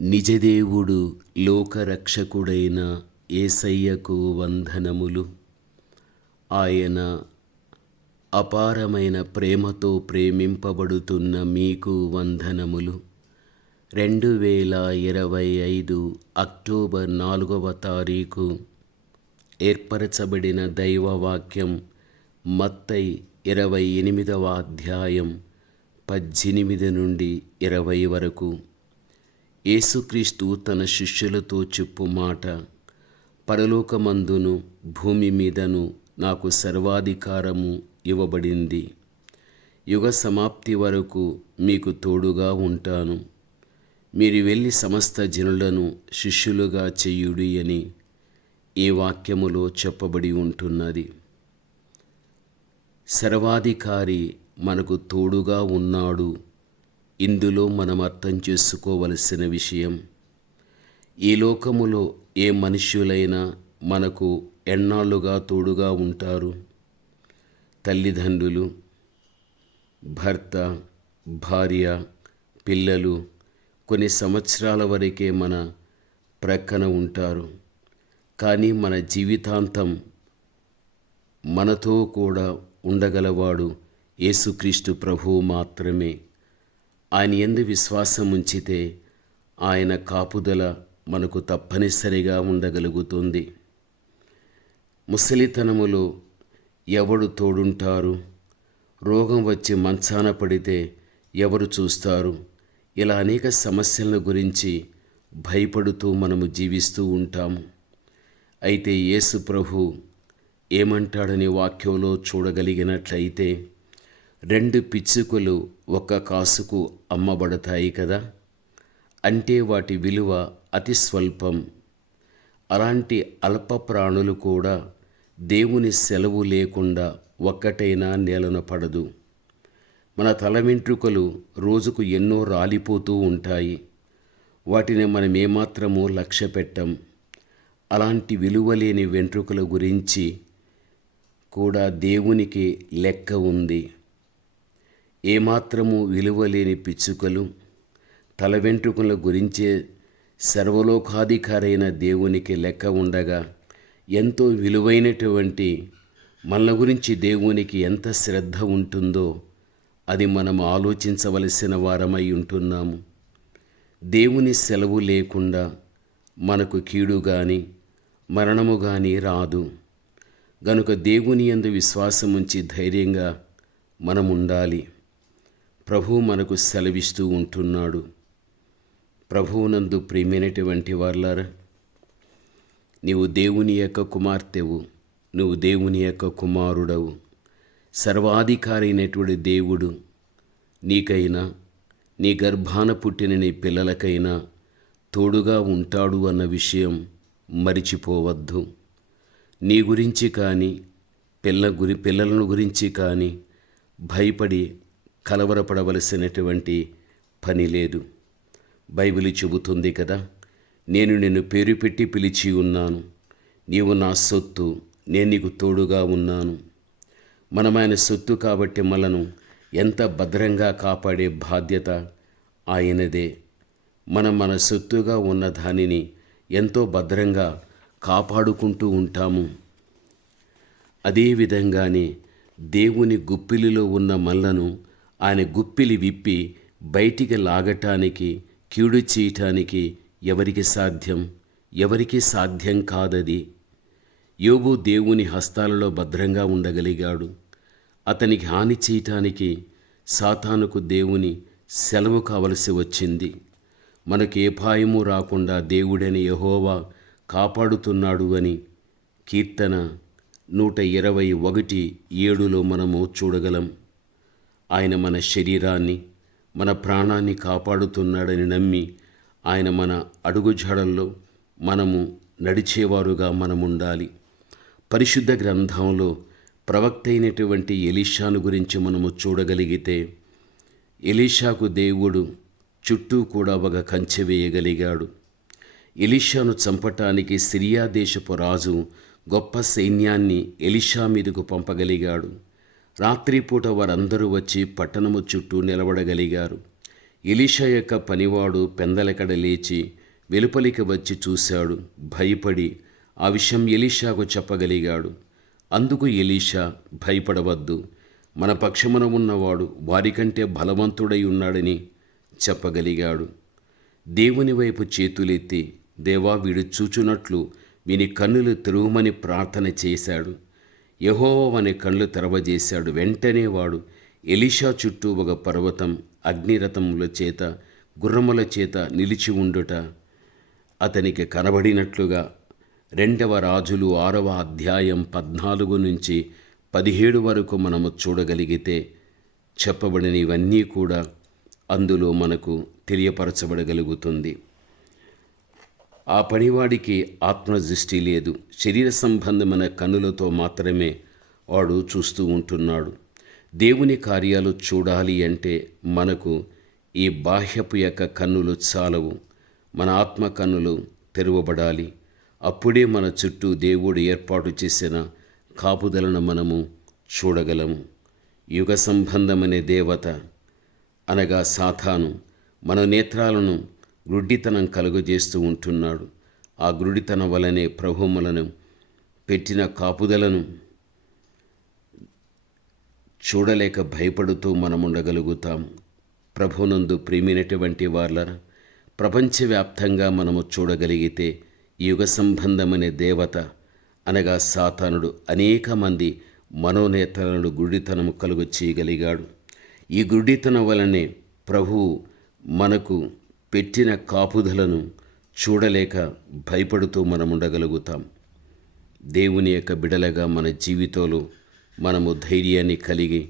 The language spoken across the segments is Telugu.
నిజదేవుడు లోకరక్షకుడైన ఏసయ్యకు వందనములు. ఆయన అపారమైన ప్రేమతో ప్రేమింపబడుతున్న మీకు వందనములు. రెండు వేల ఇరవై ఐదు అక్టోబర్ నాలుగవ తారీఖు ఏర్పరచబడిన దైవవాక్యం మత్తై ఇరవై ఎనిమిదవ అధ్యాయం పద్దెనిమిది నుండి ఇరవై వరకు. యేసుక్రీస్తు తన శిష్యులతో చెప్పు మాట పరలోకమందును భూమి మీదను నాకు సర్వాధికారము ఇవ్వబడింది. యుగ సమాప్తి వరకు మీకు తోడుగా ఉంటాను. మీరు వెళ్ళి సమస్త జనులను శిష్యులుగా చెయ్యుడి అని ఈ వాక్యములో చెప్పబడి ఉంటున్నది. సర్వాధికారి మనకు తోడుగా ఉన్నాడు. ఇందులో మనం అర్థం చేసుకోవలసిన విషయం ఈ లోకములో ఏ మనుష్యులైనా మనకు ఎన్నాళ్ళుగా తోడుగా ఉంటారు? తల్లిదండ్రులు భర్త భార్య పిల్లలు కొన్ని సంవత్సరాల వరకే మన ప్రక్కన ఉంటారు. కానీ మన జీవితాంతం మనతో కూడా ఉండగలవాడు యేసుక్రీస్తు ప్రభువు మాత్రమే. ఆయన ఎందు విశ్వాసం ఉంచితే ఆయన కాపుదల మనకు తప్పనిసరిగా ఉండగలుగుతుంది. ముసలితనములో ఎవడు తోడుంటారు? రోగం వచ్చి మంచాన పడితే ఎవరు చూస్తారు? ఇలా అనేక సమస్యల గురించి భయపడుతూ మనము జీవిస్తూ ఉంటాము. అయితే యేసు ప్రభు ఏమంటాడని వాక్యంలో చూడగలిగినట్లయితే రెండు పిచ్చుకలు ఒక్క కాసుకు అమ్మబడతాయి కదా? అంటే వాటి విలువ అతి స్వల్పం. అలాంటి అల్ప ప్రాణులు కూడా దేవుని సెలవు లేకుండా ఒక్కటైనా నేలన పడదు. మన తల వెంట్రుకలు రోజుకు ఎన్నో రాలిపోతూ ఉంటాయి. వాటిని మనం ఏమాత్రము లక్ష్య పెట్టం అలాంటి విలువలేని వెంట్రుకల గురించి కూడా దేవునికి లెక్క ఉంది. ఏమాత్రము విలువలేని పిచ్చుకలు తల వెంట్రుకల గురించే సర్వలోకాధికారైన దేవునికి లెక్క ఉండగా ఎంతో విలువైనటువంటి మన గురించి దేవునికి ఎంత శ్రద్ధ ఉంటుందో అది మనం ఆలోచించవలసిన వారమై ఉంటున్నాము. దేవుని సెలవు లేకుండా మనకు కీడు కానీ మరణము కానీ రాదు. గనుక దేవుని అందు విశ్వాసం ఉంచి ధైర్యంగా మనం ఉండాలి ప్రభువు మనకు సెలవిస్తూ ఉంటున్నాడు. ప్రభువునందు ప్రియమైనటువంటి వాళ్ళారా నీవు దేవుని యొక్క కుమార్తెవు నువ్వు దేవుని యొక్క కుమారుడవు. సర్వాధికారి అయినటువంటి దేవుడు నీకైనా నీ గర్భాన పుట్టిన నీ పిల్లలకైనా తోడుగా ఉంటాడు అన్న విషయం మరిచిపోవద్దు. నీ గురించి కానీ పిల్ల గురి పిల్లలను గురించి కానీ భయపడి కలవరపడవలసినటువంటి పని లేదు. బైబిల్ చెబుతుంది కదా నేను నిన్ను పేరు పెట్టి పిలిచి ఉన్నాను. నీవు నా సొత్తు నేను నీకు తోడుగా ఉన్నాను. మనమైన సొత్తు కాబట్టి మనను ఎంత భద్రంగా కాపాడే బాధ్యత ఆయనదే. మనం మన సొత్తుగా ఉన్న దానిని ఎంతో భద్రంగా కాపాడుకుంటూ ఉంటాము. అదేవిధంగానే దేవుని గుప్పిలిలో ఉన్న మల్లను ఆయన గుప్పిలి విప్పి బయటికి లాగటానికి కీడు చేయటానికి ఎవరికి సాధ్యం? ఎవరికి సాధ్యం కాదది? యోబు దేవుని హస్తాలలో భద్రంగా ఉండగలిగాడు. అతనికి హాని చేయటానికి సాతానుకు దేవుని సెలవు కావలసి వచ్చింది. మనకు ఏ పాయము రాకుండా దేవుడని యహోవా కాపాడుతున్నాడు అని కీర్తన నూట ఇరవై ఒకటి ఏడులో మనము చూడగలం. ఆయన మన శరీరాన్ని మన ప్రాణాన్ని కాపాడుతున్నాడని నమ్మి ఆయన మన అడుగుజాడల్లో మనము నడిచేవారుగా మనముండాలి. పరిశుద్ధ గ్రంథంలో ప్రవక్త అయినటువంటి ఎలీషాను గురించి మనము చూడగలిగితే ఎలీషాకు దేవుడు చుట్టూ కూడా ఒక కంచె వేయగలిగాడు. ఎలీషాను చంపటానికి సిరియా దేశపు రాజు గొప్ప సైన్యాన్ని ఎలీషా మీదకు పంపగలిగాడు. రాత్రిపూట వారందరూ వచ్చి పట్టణము చుట్టూ నిలబడగలిగారు. ఎలీషా యొక్క పనివాడు పెందలకడ లేచి వెలుపలికి వచ్చి చూశాడు. భయపడి ఆ విషయం ఎలీషాకు చెప్పగలిగాడు. అందుకు ఎలీషా భయపడవద్దు. మన పక్షమున ఉన్నవాడు వారికంటే బలవంతుడై ఉన్నాడని చెప్పగలిగాడు. దేవుని వైపు చేతులెత్తి దేవా వీడు చూచునట్లు వీని కన్నులు తెరువమని ప్రార్థన చేశాడు. యహోవని కళ్ళు తెరవజేశాడు. వెంటనే వాడు ఎలిషా చుట్టూ ఒక పర్వతం అగ్నిరథముల చేత గుర్రముల చేత నిలిచి ఉండుట అతనికి కనబడినట్లుగా రెండవ రాజులు ఆరవ అధ్యాయం పద్నాలుగు నుంచి పదిహేడు వరకు మనము చూడగలిగితే చెప్పబడిన ఇవన్నీ కూడా అందులో మనకు తెలియపరచబడగలుగుతుంది. ఆ పనివాడికి ఆత్మదృష్టి లేదు. శరీర సంబంధమైన కన్నులతో మాత్రమే వాడు చూస్తూ ఉంటున్నాడు. దేవుని కార్యాలు చూడాలి అంటే మనకు ఈ బాహ్యపు యొక్క కన్నులు చాలవు. మన ఆత్మ కన్నులు తెరవబడాలి. అప్పుడే మన చుట్టూ దేవుడు ఏర్పాటు చేసిన కాపుదలను మనము చూడగలము. యుగ సంబంధమనే దేవత అనగా సాతాను. మన నేత్రాలను గ్రుడ్డితనం కలుగజేస్తూ ఉంటున్నాడు. ఆ గ్రుడితన వలనే ప్రభుములను పెట్టిన కాపుదలను చూడలేక భయపడుతూ మనం ఉండగలుగుతాం ప్రభునందు ప్రేమినటువంటి వాళ్ళ ప్రపంచవ్యాప్తంగా మనము చూడగలిగితే యుగ సంబంధమనే దేవత అనగా సాతానుడు అనేక మంది మనోనేతలను గుడితనము కలుగు చేయగలిగాడు ఈ గుడితనం వలనే ప్రభువు మనకు పెట్టిన కాపుదలను చూడలేక భయపడుతూ మనం ఉండగలుగుతాం దేవుని యొక్క బిడలగా మన జీవితంలో మనము ధైర్యాన్ని కలిగి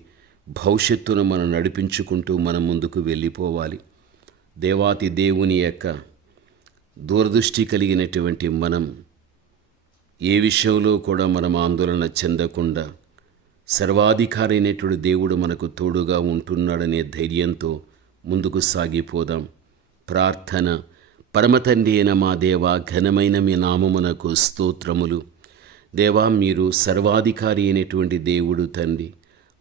భవిష్యత్తును మనం నడిపించుకుంటూ మనం ముందుకు వెళ్ళిపోవాలి. దేవాతి దేవుని యొక్క దూరదృష్టి కలిగినటువంటి మనం ఏ విషయంలో కూడా మనం ఆందోళన చెందకుండా సర్వాధికారైనటువంటి దేవుడు మనకు తోడుగా ఉంటున్నాడనే ధైర్యంతో ముందుకు సాగిపోదాం. ప్రార్థన. పరమతండ్రి అయిన మా దేవ ఘనమైన మీ నామమునకు స్తోత్రములు. దేవా మీరు సర్వాధికారి అయినటువంటి దేవుడు తండ్రి.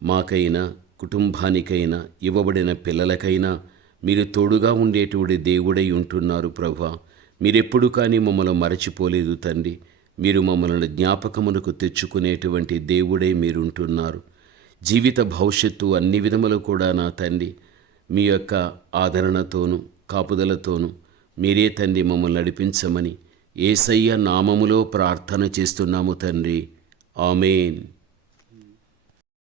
మాకైనా కుటుంబానికైనా ఇవ్వబడిన పిల్లలకైనా మీరు తోడుగా ఉండేటువంటి దేవుడై ఉంటున్నారు ప్రభా. మీరెప్పుడు కానీ మమ్మల్ని మరచిపోలేదు తండ్రి. మీరు మమ్మల్ని జ్ఞాపకమునకు తెచ్చుకునేటువంటి దేవుడై మీరుంటున్నారు. జీవిత భవిష్యత్తు అన్ని విధములు కూడా నా తండ్రి. మీ యొక్క ఆదరణతోనూ కాపుదలతోనూ మీరే తండ్రి మమ్మల్ని నడిపించమని ఏసయ్య నామములో ప్రార్థన చేస్తున్నాము తండ్రి. ఆమెన్.